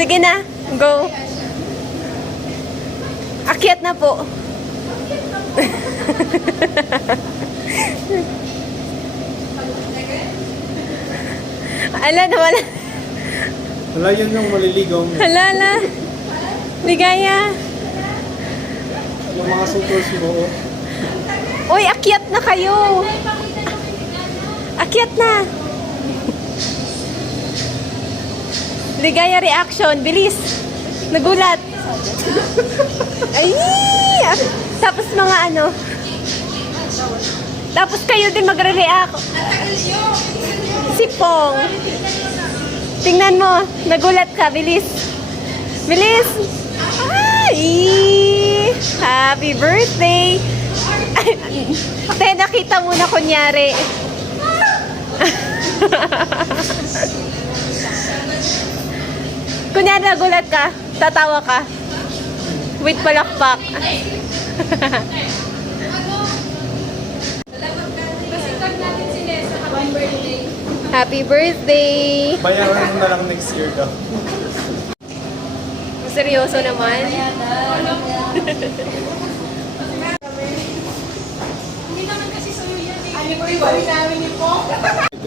Sige na, go. Akyat na po. Ala na wala. Wala yun yung maliligaw mo. Hala. Ligaya. Yung mga suitors mo. Uy, akyat na kayo. Akyat na. Ligaya reaction. Bilis. Nagulat. Ay! Tapos mga ano. Tapos kayo din magre-react. Sipong. Tingnan mo. Nagulat ka. Bilis. Bilis. Ay! Happy birthday. Te, nakita mo na kunyari. Kunyari nagulat ka. Tatawa ka. With palakpak. Happy birthday! Bayaran mo na lang next year daw. Seryoso naman. Hindi naman kasi sa'yo yan eh. Ano po yung balik namin ni po?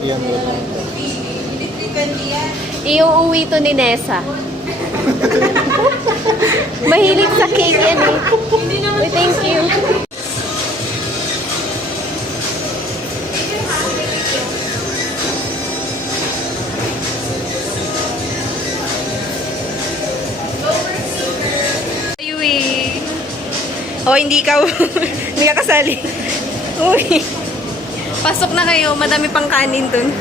300 lang. Hindi 320 yan. Iuuwi to ni Nessa. Mahilig sa cake yan eh. Uy, thank you. Ayuwi. Oh, hindi ka. Hindi ka kasali. Uy. Pasok na kayo. Madami pang kanin dun.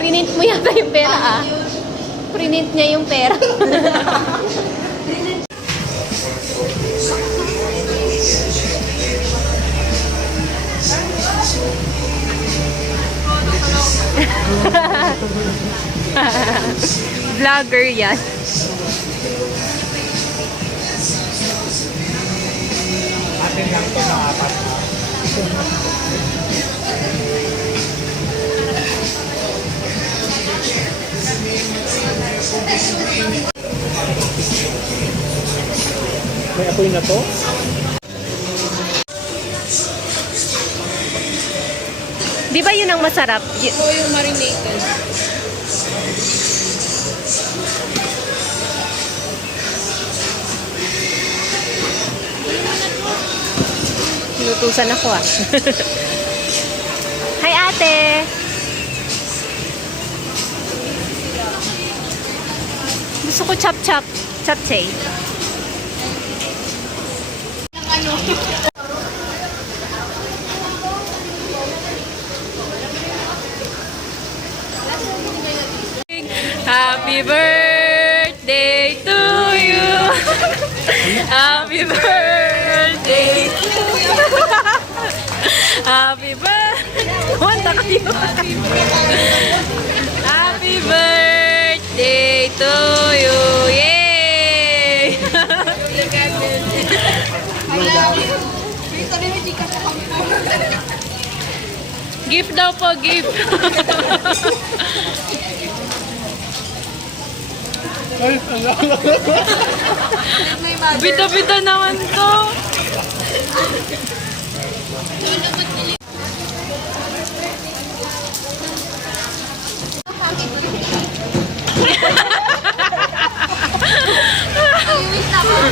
Prinint mo yata yung pera ah. Prinint niya yung pera. Vlogger yan. Atin lang ito na apat. May apoy na to? Di ba yun ang masarap? Ito yung marinated. Inutusan ako ah. Hi ate! Gusto ko chop-chop. Chop-chay. Happy birthday to you. Happy birthday to you. Happy birthday. Wanta kayo. Happy birthday to you. Yay! Gift daw po, gift. Ay, alala. Bida-bida naman to.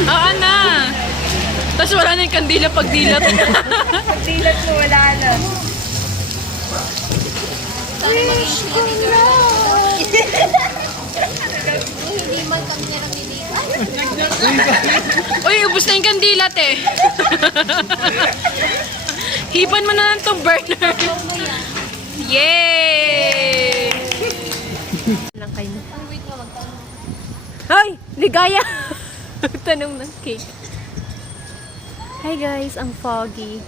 Oo na. Tapos wala na yung kandila pag dilat. Pag dilat mo, wala na. Wish ko na. Hindi man kami nilang nilipat. Uy, ubos na yung kandilat eh. Hipan mo na lang itong burner. Yay! Lang kayo. Wait mo, magtanong. Hoy! Ligaya! Tanong ng cake. Hi guys, ang foggy.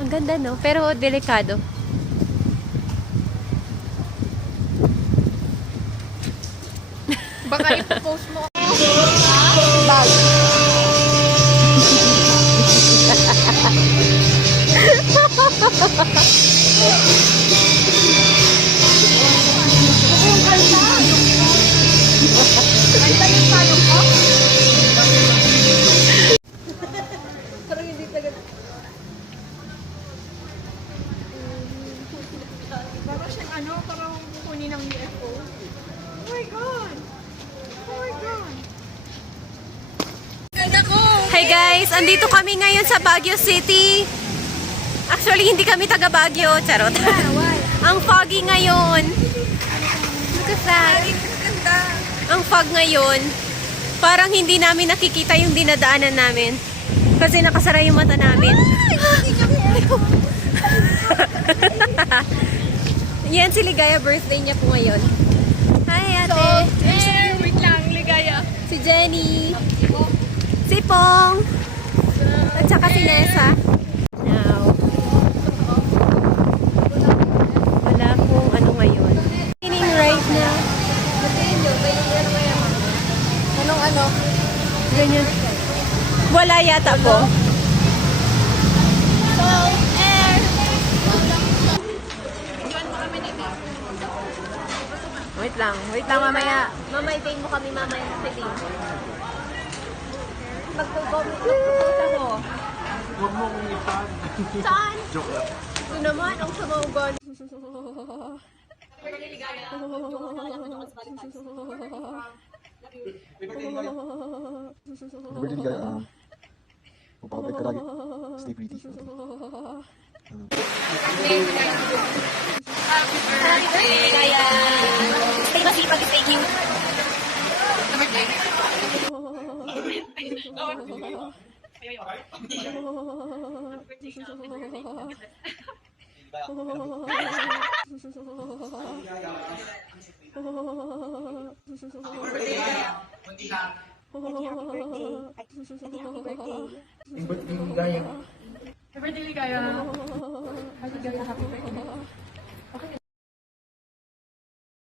Ang ganda no? Pero delikado. Baka ipopost mo. Bag. siyang ano, parang kukunin ng UFO. Oh my God! Oh my God! Ganda ko! Hi guys, andito kami ngayon sa Baguio City. Actually, hindi kami taga Baguio. Charot. Ang foggy ngayon. Look at that. Ang fog ngayon. Parang hindi namin nakikita yung dinadaanan namin. Kasi nakasara yung mata namin. Yan si Ligaya, birthday niya po ngayon. Hi ate. Wait lang, ligaya. Si Jenny. Si Pong. At saka si Nessa. Now, wala pong ano ngayon. Meaning right now. Anong ano? Ganyan. Wala yata po. Wait lang mamaya. Mamay-bang mo kami mamaya sa team. Magpo-comment ako. Huwag mo kong ipag. Saan? Joke lang. Ito naman, ang samagan. Birthday ligaya. Magpakabay ka lagi. Stay pretty. Happy birthday, Kaya. Stay masipag, stay cute. Happy birthday, ligaya. Happy birthday.